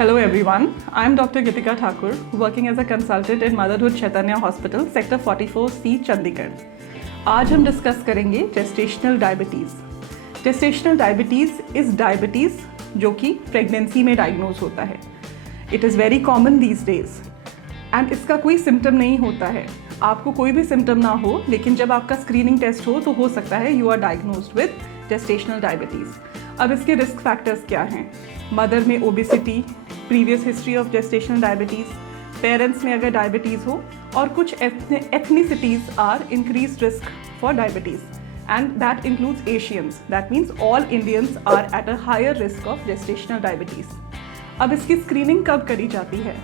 Hello everyone, I am Dr. Gitika Thakur, working as a consultant in Motherhood Chaitanya Hospital, Sector 44C, Chandigarh. आज हम discuss करेंगे gestational diabetes. Gestational diabetes is diabetes जो कि pregnancy में diagnose होता है। It is very common these days and इसका कोई सिम्टम नहीं होता है। आपको कोई भी सिम्टम ना हो, लेकिन जब आपका स्क्रीनिंग टेस्ट हो तो हो सकता है you are diagnosed with gestational diabetes. अब इसके रिस्क फैक्टर्स क्या हैं? मदर में obesity, previous history of gestational diabetes, parents में अगर डायबिटीज़ हो, और कुछ ethnicities are increase risk for diabetes and that includes Asians. That means all Indians are at a higher risk of gestational diabetes. अब इसकी screening कब करी जाती है?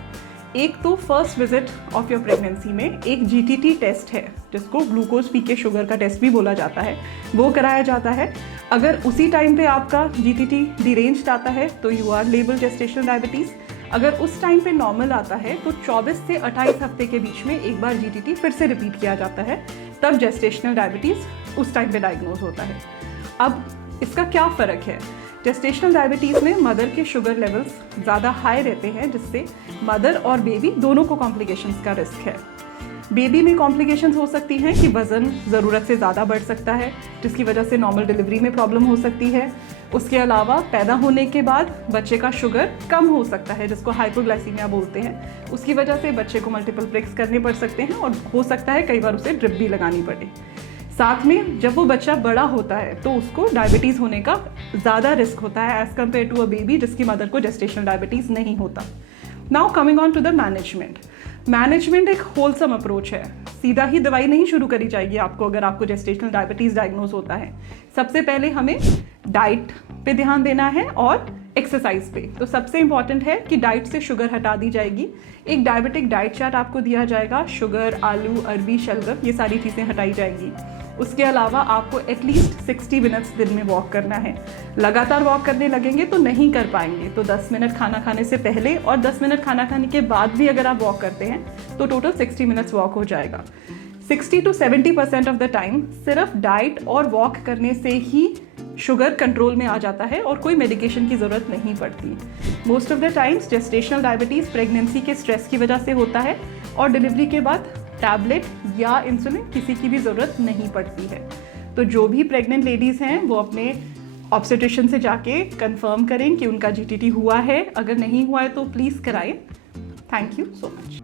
एक तो first visit of your pregnancy में एक जीटीटी टेस्ट है, जिसको ग्लूकोज पी के शुगर का टेस्ट भी बोला जाता है, वो कराया जाता है। अगर उसी टाइम पे आपका जीटीटी डिरेंज्ड आता है तो you are label gestational diabetes. अगर उस टाइम पे नॉर्मल आता है तो 24 से 28 हफ्ते के बीच में एक बार जीटीटी फिर से रिपीट किया जाता है, तब जेस्टेशनल डायबिटीज़ उस टाइम पे डायग्नोज होता है। अब इसका क्या फ़र्क है? जेस्टेशनल डायबिटीज़ में मदर के शुगर लेवल्स ज़्यादा हाई रहते हैं, जिससे मदर और बेबी दोनों को कॉम्प्लिकेशंस का रिस्क है। बेबी में कॉम्प्लिकेशंस हो सकती हैं कि वज़न ज़रूरत से ज़्यादा बढ़ सकता है, जिसकी वजह से नॉर्मल डिलीवरी में प्रॉब्लम हो सकती है। उसके अलावा पैदा होने के बाद बच्चे का शुगर कम हो सकता है, जिसको हाइपोग्लाइसीमिया बोलते हैं। उसकी वजह से बच्चे को मल्टीपल प्रिक्स करने पड़ सकते हैं और हो सकता है कई बार उसे ड्रिप भी लगानी पड़े। साथ में जब वो बच्चा बड़ा होता है तो उसको डायबिटीज़ होने का ज़्यादा रिस्क होता है as compare to a baby जिसकी मदर को जेस्टेशनल डायबिटीज़ नहीं होता। Now coming on to the management एक होलसम अप्रोच है। सीधा ही दवाई नहीं शुरू करी जाएगी आपको अगर आपको जेस्टेशनल डायबिटीज़ डायग्नोज होता है। सबसे पहले हमें डाइट पे ध्यान देना है और एक्सरसाइज पे। तो सबसे इंपॉर्टेंट है कि डाइट से शुगर हटा दी जाएगी। एक डायबिटिक डाइट चार्ट आपको दिया जाएगा। शुगर, आलू, अरबी, शलगम, ये सारी चीज़ें हटाई जाएंगी। उसके अलावा आपको एटलीस्ट 60 मिनट्स दिन में वॉक करना है। लगातार वॉक करने लगेंगे तो नहीं कर पाएंगे, तो 10 मिनट खाना खाने से पहले और 10 मिनट खाना खाने के बाद भी अगर आप वॉक करते हैं तो टोटल 60 मिनट्स वॉक हो जाएगा। 60 to 70% ऑफ द टाइम सिर्फ डाइट और वॉक करने से ही शुगर कंट्रोल में आ जाता है और कोई मेडिकेशन की ज़रूरत नहीं पड़ती। Most of the times gestational diabetes pregnancy के स्ट्रेस की वजह से होता है और डिलीवरी के बाद टैबलेट या इंसुलिन किसी की भी ज़रूरत नहीं पड़ती है। तो जो भी प्रेग्नेंट लेडीज़ हैं वो अपने ऑब्स्टेट्रिशियन से जाके कंफर्म करें कि उनका जीटीटी हुआ है। अगर नहीं हुआ है तो प्लीज़ कराएं। Thank you so much.